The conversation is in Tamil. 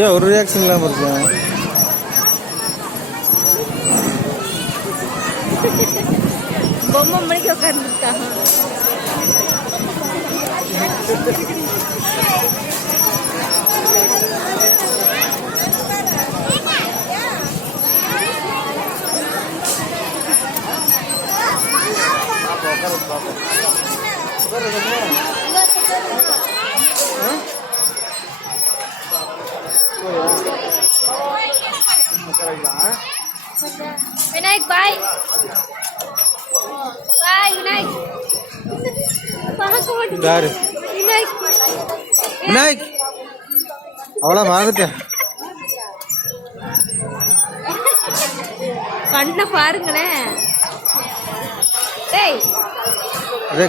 ஏன் ஒரு ரியாக்ஷன் இல்லாமல் இருக்கேன்? பொம்மை மணிக்கு உட்காந்துருக்காங்க. விநாயக் பாய் பாய். விநாயக் பார்க்க மாட்டேன். விநாயக் விநாயக் அவ்வளோ வாங்கிட்டேன். கண்ணை பாருங்களேன். டேய் அதே